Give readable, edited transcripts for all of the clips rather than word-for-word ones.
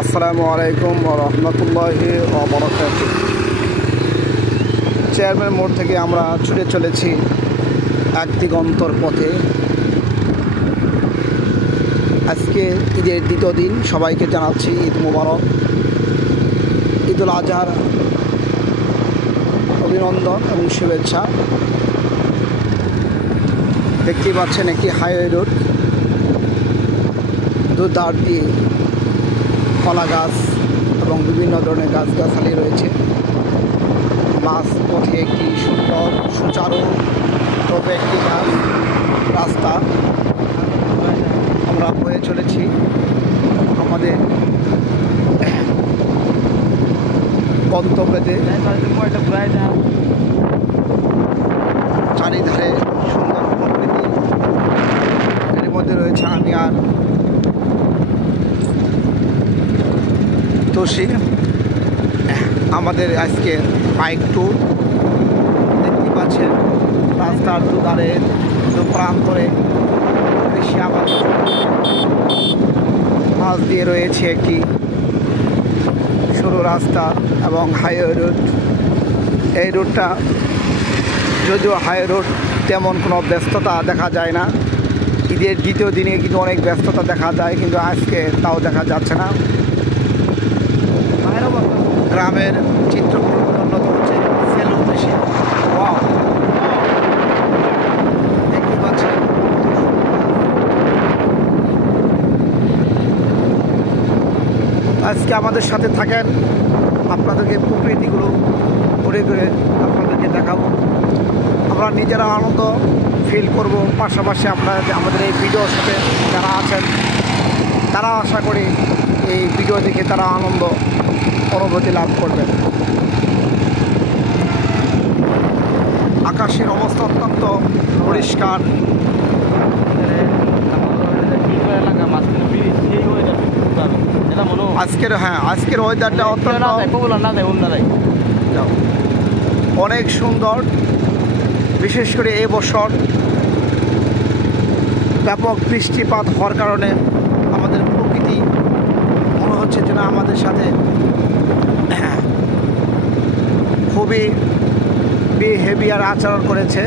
আসসালামু আলাইকুম ওয়া রাহমাতুল্লাহি ওয়া বারাকাতুহু। চেয়ারম্যান মোড় থেকে আমরা ছুটে চলেছি এক দিগন্তর পথে। আজকে ঈদের দ্বিতীয় দিন, সবাইকে জানাচ্ছি ঈদ মুবারক, ঈদুল আজহার অভিনন্দন এবং শুভেচ্ছা। দেখতেই পাচ্ছেন একটি হাইওয়ে রোড, দুধার দিয়ে কলা গাছ এবং বিভিন্ন ধরনের গাছগাছালি রয়েছে। মাঝ পথে একটি সুন্দর সুচারু তবে একটি রাস্তা আমরা বয়ে চলেছি আমাদের গন্তব্যতে। চারিধারে সুন্দর প্রকৃতি, এর মধ্যে রয়েছে আমি আর তোষি। আমাদের আজকে বাইক ট্যুর। দেখতে পাচ্ছেন রাস্তার দুধারে প্রান্তরে কৃষি আবাদ, মাঝ দিয়ে রয়েছে একটি সরু রাস্তা এবং হাইওয়ে রোড। এই রোডটা যদিও হাইওয়ে রোড তেমন কোনো ব্যস্ততা দেখা যায় না, ঈদের দ্বিতীয় দিনে কিন্তু অনেক ব্যস্ততা দেখা যায়, কিন্তু আজকে তাও দেখা যাচ্ছে না। গ্রামের চিত্রগুলো উন্নত হচ্ছে সেলু মেশিন। দেখতে পাচ্ছেন আজকে আমাদের সাথে থাকেন, আপনাদেরকে প্রকৃতিগুলো ঘুরে ঘুরে আপনাদেরকে দেখাবো। আমরা নিজেরা আনন্দ ফিল করব, পাশাপাশি আপনারা আমাদের এই ভিডিওর সাথে যারা আছেন তারা আশা করি এই ভিডিও দেখে তারা আনন্দ অনুভূতি লাভ করবেন। আকাশের অবস্থা অত্যন্ত পরিষ্কার। আজকের ওয়েদারটা অত্যন্ত অনেক সুন্দর। বিশেষ করে এবছর ব্যাপক বৃষ্টিপাত হওয়ার কারণে আমাদের প্রকৃতি মনে হচ্ছে যেন আমাদের সাথে খুবই বিহেভিয়ার আচরণ করেছে,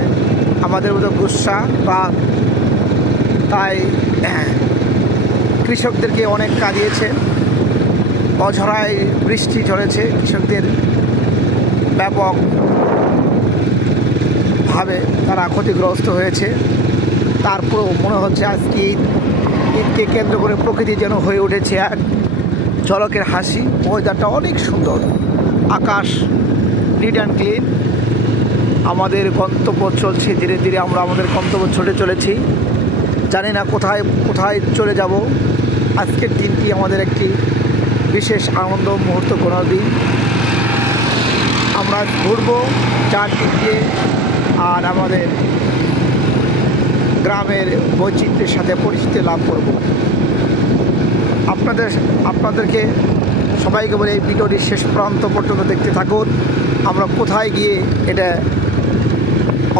আমাদের মধ্যে গুসা বা তাই কৃষকদেরকে অনেক কাঁদিয়েছে। অঝরায় বৃষ্টি ঝরেছে, কৃষকদের ব্যাপকভাবে তারা ক্ষতিগ্রস্ত হয়েছে। তারপরেও মনে হচ্ছে আজকে ঈদকে কেন্দ্র করে প্রকৃতি যেন হয়ে উঠেছে এক ঝলকের হাসি। ওয়েদারটা অনেক সুন্দর, আকাশ নিট অ্যান্ড ক্লিন। আমাদের গন্তব্য চলছে ধীরে ধীরে, আমরা আমাদের গন্তব্য ছুটে চলেছি। জানি না কোথায় কোথায় চলে যাব। আজকের দিনটি আমাদের একটি বিশেষ আনন্দ মুহূর্ত কোনো দিন। আমরা ঘুরবো চারদিক দিয়ে আর আমাদের গ্রামের বৈচিত্র্যের সাথে পরিচিতি লাভ করব। আপনাদেরকে সবাইকে বলে এই ভিডিওটি শেষ প্রান্ত পর্যন্ত দেখতে থাকুন। আমরা কোথায় গিয়ে এটা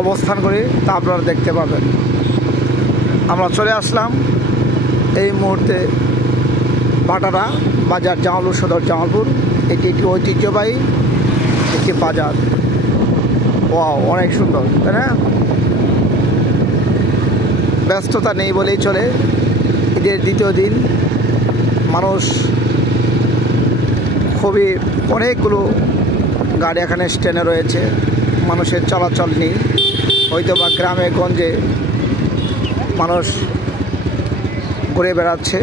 অবস্থান করি তা আপনারা দেখতে পাবেন। আমরা চলে আসলাম এই মুহূর্তে বাটারা বাজার, জামালপুর সদর জামালপুর। এটি একটি ঐতিহ্যবাহী একটি বাজার। অনেক সুন্দর, তাই না? ব্যস্ততা নেই বলেই চলে। ঈদের দ্বিতীয় দিন, মানুষ খুবই অনেকগুলো গাড়ি এখানে স্ট্যান্ডে রয়েছে, মানুষের চলাচল নেই। হয়তো বা গ্রামে গঞ্জে মানুষ ঘুরে বেড়াচ্ছে।